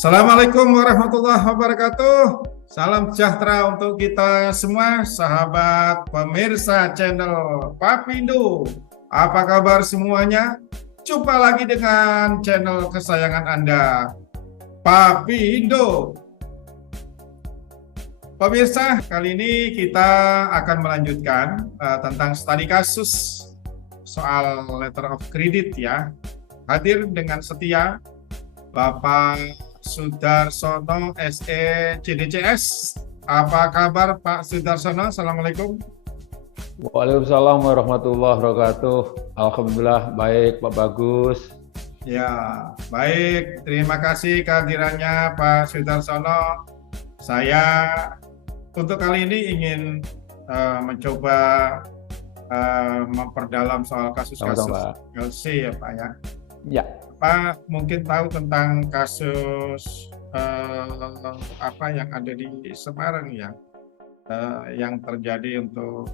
Assalamualaikum warahmatullahi wabarakatuh. Salam sejahtera untuk kita semua, sahabat pemirsa channel Papindo. Apa kabar semuanya? Jumpa lagi dengan channel kesayangan Anda, Papindo. Pemirsa, kali ini kita akan melanjutkan tentang studi kasus soal letter of credit ya. Hadir dengan setia Bapak Sudarsono SE CDCS. Apa kabar Pak Sudarsono? Assalamualaikum. Waalaikumsalam warahmatullahi wabarakatuh. Alhamdulillah baik Pak Bagus. Ya, baik. Terima kasih kehadirannya Pak Sudarsono. Saya untuk kali ini ingin mencoba memperdalam soal kasus-kasus LC ya Pak ya. Ya. Pak mungkin tahu tentang kasus apa yang ada di Semarang ya, yang terjadi untuk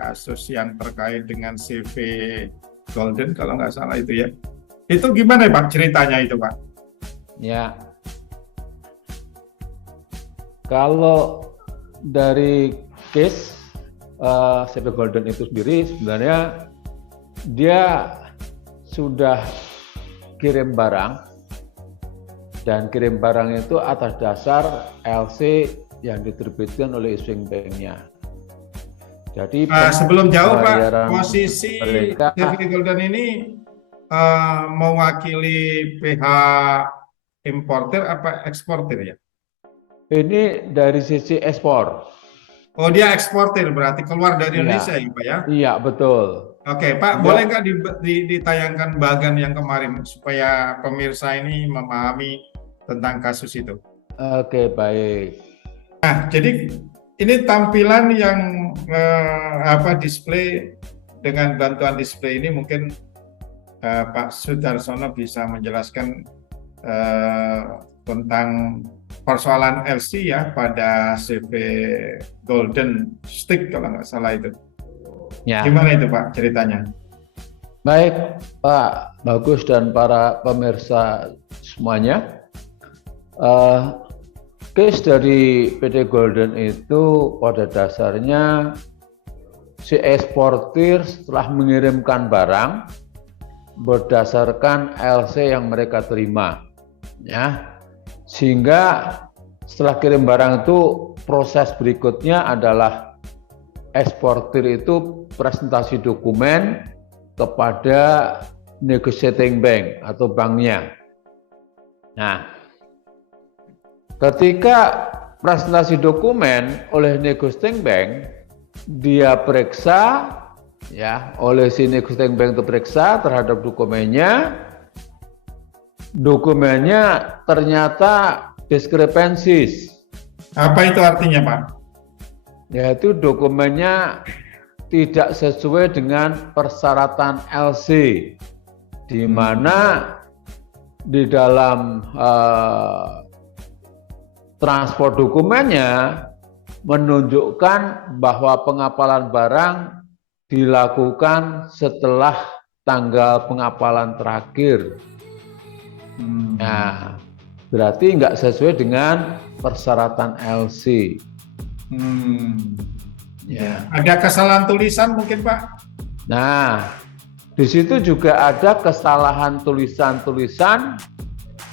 kasus yang terkait dengan CV Golden kalau nggak salah itu ya. Itu gimana Pak ceritanya itu Pak? Ya. Kalau dari case CV Golden itu sendiri sebenarnya dia sudah kirim barang, dan kirim barang itu atas dasar LC yang diterbitkan oleh issuing bank-nya. Jadi sebelum jauh Pak, posisi CV Golden ini mewakili pihak importer apa eksportir ya? Ini dari sisi ekspor. Oh, dia eksportir berarti keluar dari Indonesia ya Pak ya? Iya, betul. Oke, Pak, boleh nggak ditayangkan bagan yang kemarin supaya pemirsa ini memahami tentang kasus itu? Oke, baik. Nah, jadi ini tampilan yang display dengan bantuan display ini mungkin Pak Sudarsono bisa menjelaskan tentang persoalan LC ya pada CV Golden Stick kalau nggak salah itu. Ya. Gimana itu Pak ceritanya? Baik Pak Bagus dan para pemirsa semuanya, case dari PT Golden itu pada dasarnya si eksportir setelah mengirimkan barang berdasarkan LC yang mereka terima, ya, sehingga setelah kirim barang itu proses berikutnya adalah eksportir itu presentasi dokumen kepada negotiating bank atau banknya. Nah, ketika presentasi dokumen oleh negotiating bank, dia periksa ya, oleh si negotiating bank itu periksa terhadap dokumennya ternyata diskrepensis. Apa itu artinya Pak? Yaitu dokumennya tidak sesuai dengan persyaratan LC, di mana di dalam transport dokumennya menunjukkan bahwa pengapalan barang dilakukan setelah tanggal pengapalan terakhir. Nah, berarti nggak sesuai dengan persyaratan LC. Ya. Ada kesalahan tulisan mungkin Pak? Nah, di situ juga ada kesalahan tulisan-tulisan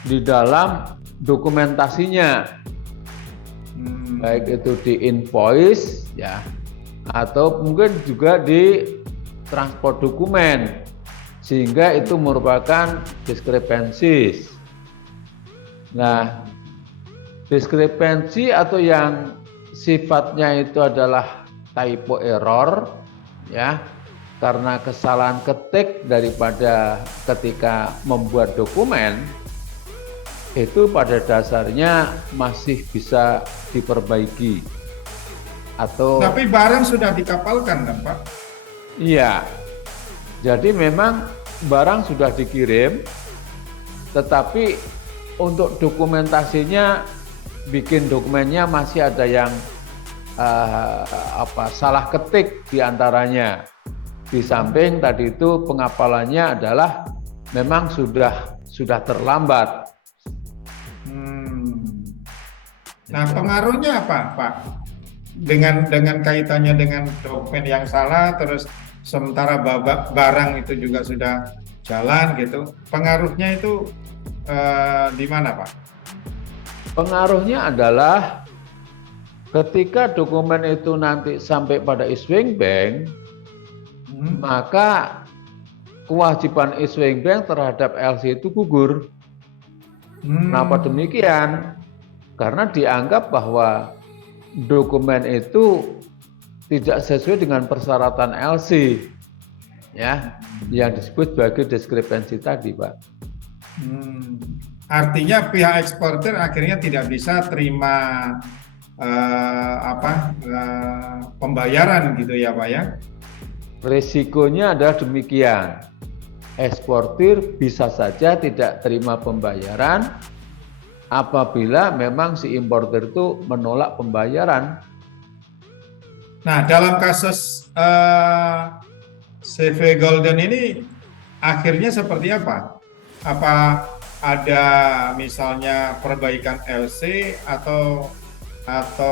di dalam dokumentasinya, baik itu di invoice ya, atau mungkin juga di transport dokumen, sehingga itu merupakan diskrepensis. Nah, diskrepensi atau yang sifatnya itu adalah typo error ya, karena kesalahan ketik daripada ketika membuat dokumen, itu pada dasarnya masih bisa diperbaiki. Atau tapi barang sudah dikapalkan kan Pak? Iya. Jadi memang barang sudah dikirim, tetapi untuk dokumentasinya, bikin dokumennya masih ada yang salah ketik diantaranya. Di samping tadi itu pengapalannya adalah memang sudah terlambat. Nah, pengaruhnya apa, Pak? Dengan kaitannya dengan dokumen yang salah, terus sementara barang itu juga sudah jalan gitu. Pengaruhnya itu di mana, Pak? Pengaruhnya adalah ketika dokumen itu nanti sampai pada issuing bank, maka kewajiban issuing bank terhadap LC itu gugur. Kenapa demikian? Karena dianggap bahwa dokumen itu tidak sesuai dengan persyaratan LC, ya, yang disebut sebagai diskrepensi tadi, Pak. Artinya pihak eksportir akhirnya tidak bisa terima pembayaran gitu ya, Pak ya? Risikonya adalah demikian. Eksportir bisa saja tidak terima pembayaran apabila memang si importer itu menolak pembayaran. Nah, dalam kasus CV Golden ini akhirnya seperti apa? Apa ada misalnya perbaikan LC atau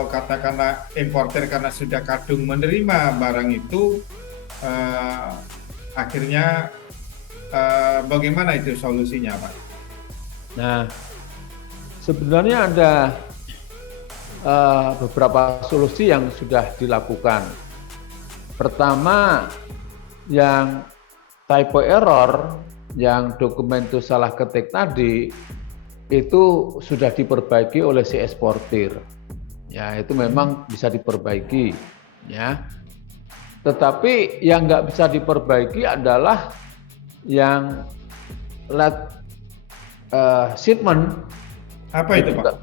katakanlah importer karena sudah kadung menerima barang itu akhirnya bagaimana itu solusinya, Pak? Nah, sebenarnya ada beberapa solusi yang sudah dilakukan. Pertama, yang typo error, yang dokumen itu salah ketik tadi, itu sudah diperbaiki oleh si eksportir. Ya, itu memang bisa diperbaiki. Ya, tetapi yang nggak bisa diperbaiki adalah yang late shipment. Apa itu, Pak?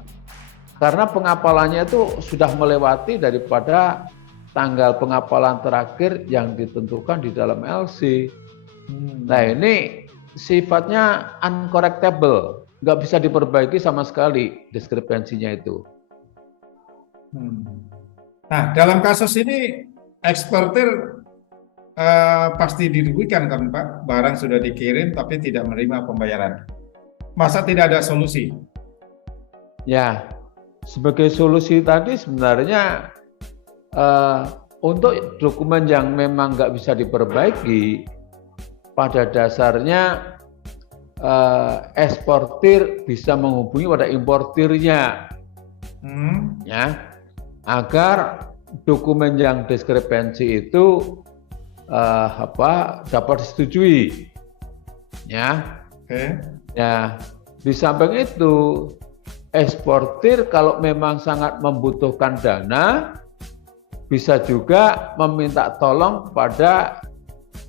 Karena pengapalannya itu sudah melewati daripada tanggal pengapalan terakhir yang ditentukan di dalam LC. Nah, ini sifatnya uncorrectable, nggak bisa diperbaiki sama sekali diskrepensinya itu. Nah, dalam kasus ini eksportir pasti dirugikan kan, Pak? Barang sudah dikirim tapi tidak menerima pembayaran. Masa tidak ada solusi? Ya, sebagai solusi tadi sebenarnya untuk dokumen yang memang nggak bisa diperbaiki, pada dasarnya eksportir bisa menghubungi pada importirnya, ya, agar dokumen yang diskrepensi itu dapat disetujui, ya. Ya, di samping itu eksportir kalau memang sangat membutuhkan dana bisa juga meminta tolong kepada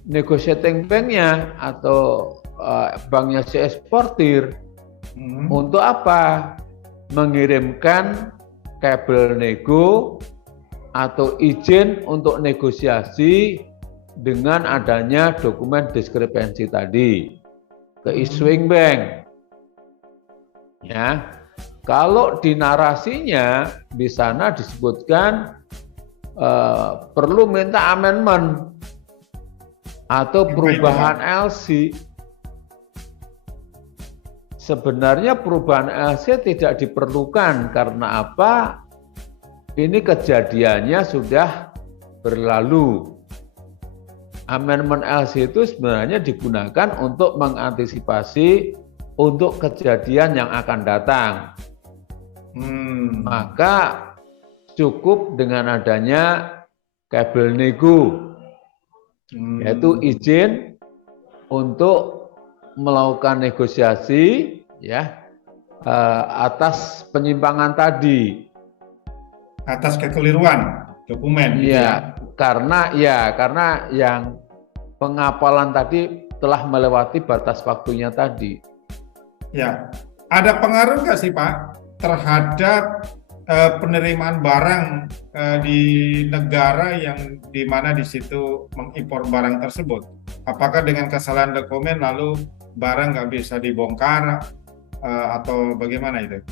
negotiating banknya atau banknya si eksportir. Untuk apa? Mengirimkan kabel nego atau izin untuk negosiasi dengan adanya dokumen diskrepensi tadi ke issuing bank. Ya, kalau di narasinya di sana disebutkan perlu minta amendment atau perubahan LC. Sebenarnya perubahan LC tidak diperlukan karena apa? Ini kejadiannya sudah berlalu. Amendment LC itu sebenarnya digunakan untuk mengantisipasi untuk kejadian yang akan datang. Maka cukup dengan adanya kabel nego, yaitu izin untuk melakukan negosiasi, ya, atas penyimpangan tadi, atas kekeliruan dokumen. Ya, karena yang pengapalan tadi telah melewati batas waktunya tadi. Ya, ada pengaruh nggak sih, Pak, terhadap penerimaan barang di negara yang di mana di situ mengimpor barang tersebut? Apakah dengan kesalahan dokumen lalu barang nggak bisa dibongkar atau bagaimana itu?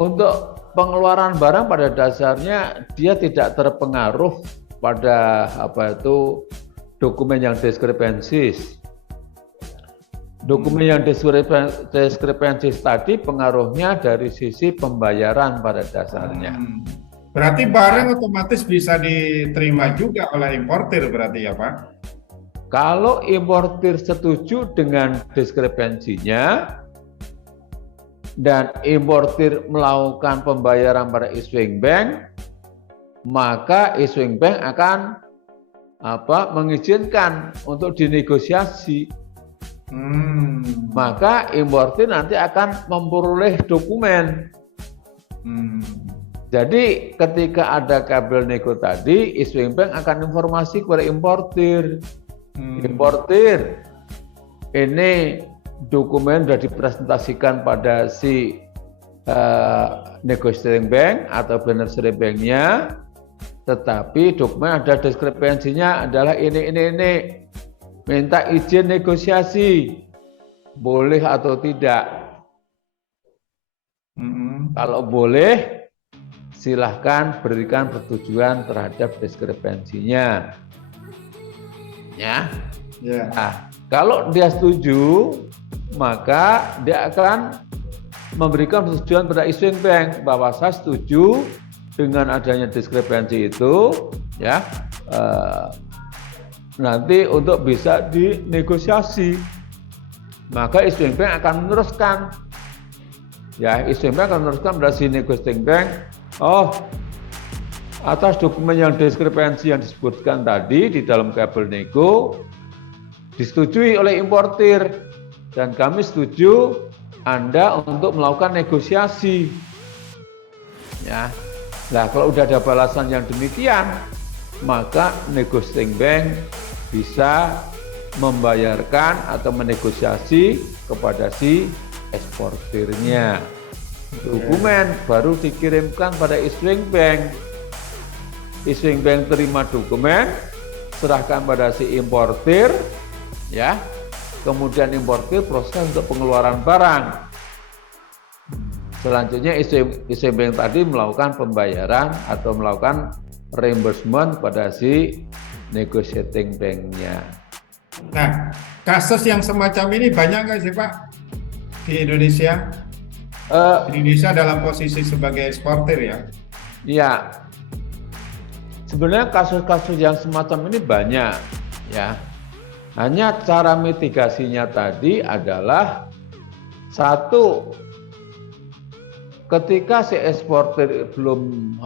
Untuk pengeluaran barang pada dasarnya dia tidak terpengaruh pada dokumen yang diskrepensis. Dokumen yang diskrepensi tadi pengaruhnya dari sisi pembayaran pada dasarnya. Berarti barang otomatis bisa diterima juga oleh importir berarti ya Pak? Kalau importir setuju dengan diskrepensinya dan importir melakukan pembayaran pada issuing bank, maka issuing bank akan mengizinkan untuk dinegosiasi. Maka importir nanti akan memperoleh dokumen. Jadi ketika ada kabel nego tadi, issuing bank akan informasi kepada importir. Importir, ini dokumen sudah dipresentasikan pada si negotiating bank atau beneficiary banknya, tetapi dokumen ada diskrepensinya adalah ini. Minta izin negosiasi, boleh atau tidak. Kalau boleh, silahkan berikan persetujuan terhadap diskrepensinya. Ya. Nah, kalau dia setuju, maka dia akan memberikan persetujuan pada issuing bank bahwa saya setuju dengan adanya diskrepensi itu, ya. Nanti untuk bisa dinegosiasi, maka issuing bank akan meneruskan. Ya, issuing bank akan meneruskan pada si negotiating bank. Atas dokumen yang diskrepensi yang disebutkan tadi di dalam kabel nego disetujui oleh importir dan kami setuju Anda untuk melakukan negosiasi. Ya. Nah, kalau udah ada balasan yang demikian, maka negotiating bank bisa membayarkan atau menegosiasi kepada si eksportirnya. Dokumen baru dikirimkan pada issuing bank. Issuing bank terima dokumen, serahkan pada si importir, ya. Kemudian importir proses untuk pengeluaran barang. Selanjutnya issuing bank tadi melakukan pembayaran atau melakukan reimbursement pada si negotiating banknya. Nah, kasus yang semacam ini banyak nggak sih Pak di Indonesia? Indonesia dalam posisi sebagai eksportir ya? Iya. Sebenarnya kasus-kasus yang semacam ini banyak, ya. Hanya cara mitigasinya tadi adalah satu, ketika si eksportir belum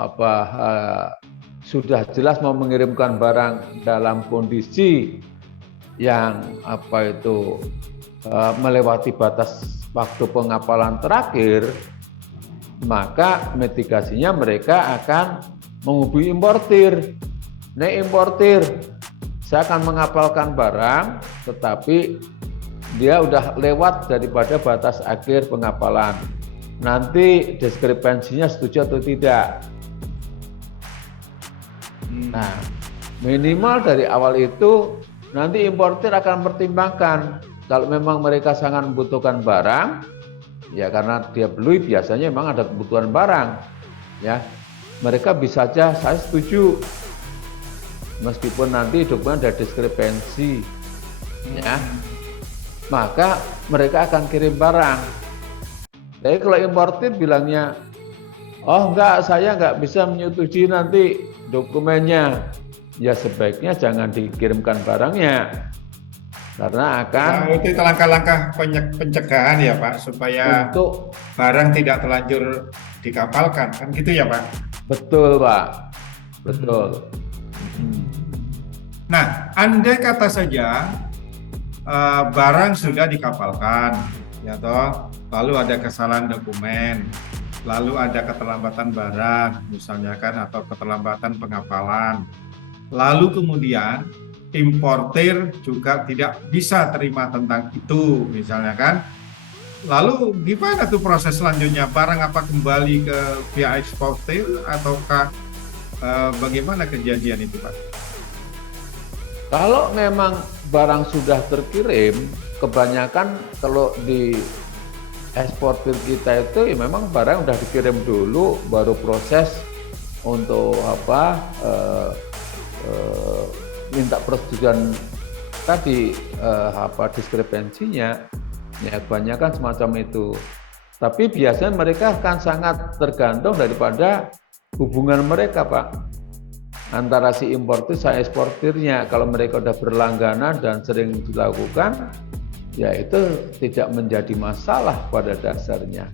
sudah jelas mau mengirimkan barang dalam kondisi yang melewati batas waktu pengapalan terakhir, maka mitigasinya mereka akan menghubungi importir. Importir, saya akan mengapalkan barang, tetapi dia udah lewat daripada batas akhir pengapalan. Nanti diskrepensinya setuju atau tidak. Nah, minimal dari awal itu nanti importir akan mempertimbangkan kalau memang mereka sangat membutuhkan barang, ya karena dia beli biasanya memang ada kebutuhan barang, ya mereka bisa saja saya setuju meskipun nanti dokumen ada diskrepensi, ya maka mereka akan kirim barang. Tapi kalau importir bilangnya, enggak, saya enggak bisa menyetujui nanti dokumennya, ya sebaiknya jangan dikirimkan barangnya, karena akan itu langkah-langkah pencegahan ya Pak, supaya untuk barang tidak terlanjur dikapalkan, kan gitu ya Pak? Betul Pak, betul. Nah, andai kata saja barang sudah dikapalkan, ya toh, lalu ada kesalahan dokumen, lalu ada keterlambatan barang, misalnya kan, atau keterlambatan pengapalan, lalu kemudian importir juga tidak bisa terima tentang itu, misalnya kan, lalu gimana tuh proses selanjutnya? Barang apa kembali ke pihak eksportir ataukah bagaimana kejadian itu Pak? Kalau memang barang sudah terkirim, kebanyakan kalau di eksportir kita itu ya memang barang udah dikirim dulu, baru proses untuk minta persetujuan tadi diskrepensinya. Ya, kebanyakan semacam itu. Tapi biasanya mereka akan sangat tergantung daripada hubungan mereka, Pak. Antara si importir sama eksportirnya. Kalau mereka udah berlangganan dan sering dilakukan, ya itu tidak menjadi masalah pada dasarnya.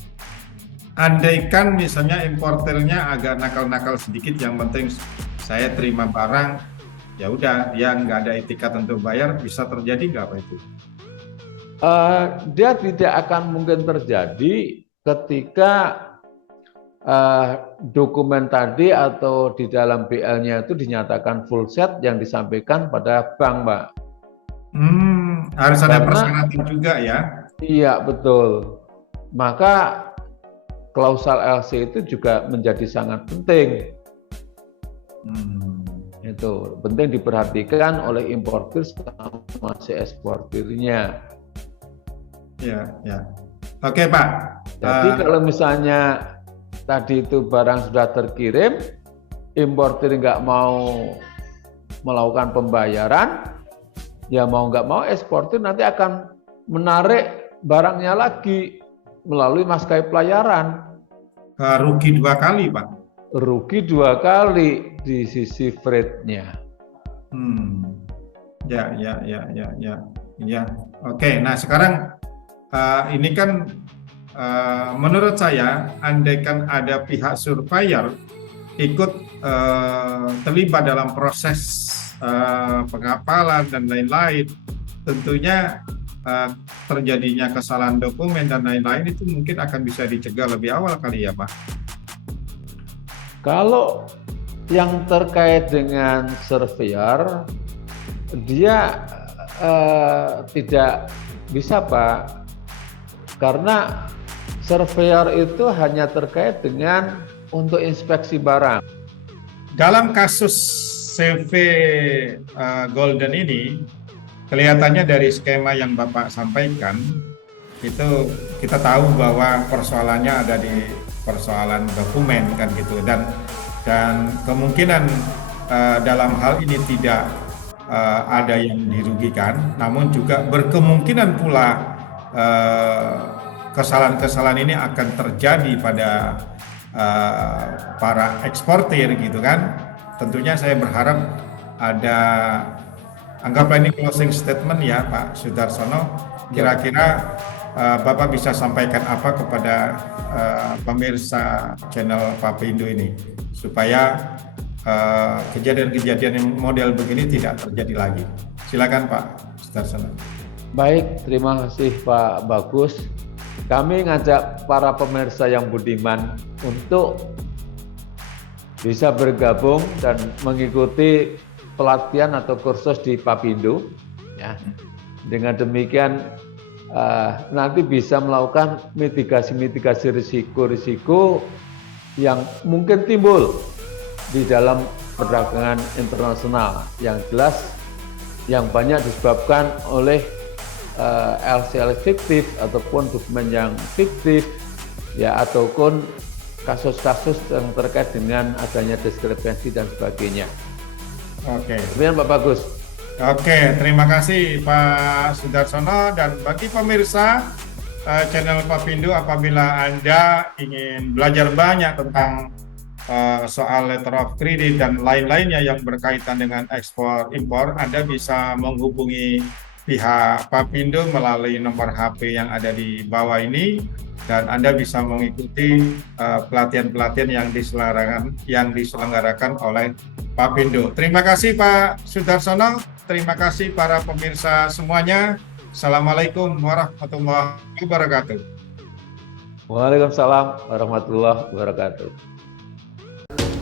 Andaikan misalnya importernya agak nakal-nakal sedikit, yang penting saya terima barang, ya udah dia nggak ada etikat untuk bayar, bisa terjadi nggak Pak itu? Dia tidak akan mungkin terjadi ketika dokumen tadi atau di dalam BL-nya itu dinyatakan full set yang disampaikan pada bank, Pak. Harus ada persyaratan juga ya? Iya, betul. Maka klausal LC itu juga menjadi sangat penting. Itu penting diperhatikan oleh importir sama si eksportirnya. Ya, ya. Oke, Pak. Jadi kalau misalnya tadi itu barang sudah terkirim, importir nggak mau melakukan pembayaran, ya mau nggak mau eksportir nanti akan menarik barangnya lagi melalui maskapai pelayaran. Rugi 2 kali, Pak. Rugi 2 kali di sisi freight-nya. Ya. Oke, nah sekarang ini kan menurut saya, andaikan ada pihak surveyor ikut terlibat dalam proses pengapalan dan lain-lain, tentunya terjadinya kesalahan dokumen dan lain-lain itu mungkin akan bisa dicegah lebih awal kali ya, Pak? Kalau yang terkait dengan surveyor, dia tidak bisa, Pak, karena surveyor itu hanya terkait dengan untuk inspeksi barang. Dalam kasus CV Golden ini, kelihatannya dari skema yang Bapak sampaikan, itu kita tahu bahwa persoalannya ada di persoalan dokumen kan gitu, dan kemungkinan dalam hal ini tidak ada yang dirugikan, namun juga berkemungkinan pula kesalahan-kesalahan ini akan terjadi pada para eksportir gitu kan. Tentunya saya berharap ada, anggaplah ini closing statement ya Pak Sudarsono, kira-kira Bapak bisa sampaikan apa kepada pemirsa channel Papindo ini supaya kejadian-kejadian yang model begini tidak terjadi lagi. Silakan Pak Sudarsono. Baik, terima kasih Pak Bagus. Kami ngajak para pemirsa yang budiman untuk bisa bergabung dan mengikuti pelatihan atau kursus di Papindo. Ya. Dengan demikian nanti bisa melakukan mitigasi risiko-risiko yang mungkin timbul di dalam perdagangan internasional, yang jelas yang banyak disebabkan oleh LCL fiktif ataupun dokumen yang fiktif, ya, ataupun kasus-kasus yang terkait dengan adanya diskrepansi dan sebagainya. Oke. Kemudian Pak Bagus. Oke, terima kasih Pak Sudarsono, dan bagi pemirsa channel Papindo, apabila Anda ingin belajar banyak tentang soal letter of credit dan lain-lainnya yang berkaitan dengan ekspor impor, Anda bisa menghubungi pihak Papindo melalui nomor HP yang ada di bawah ini, dan Anda bisa mengikuti pelatihan-pelatihan yang diselenggarakan oleh Papindo. Terima kasih Pak Sudarsono, terima kasih para pemirsa semuanya. Assalamualaikum warahmatullahi wabarakatuh. Waalaikumsalam warahmatullahi wabarakatuh.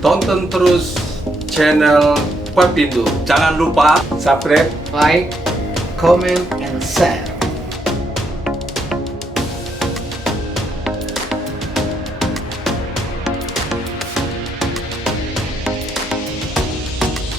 Tonton terus channel Papindo. Jangan lupa subscribe, like, comment, and share.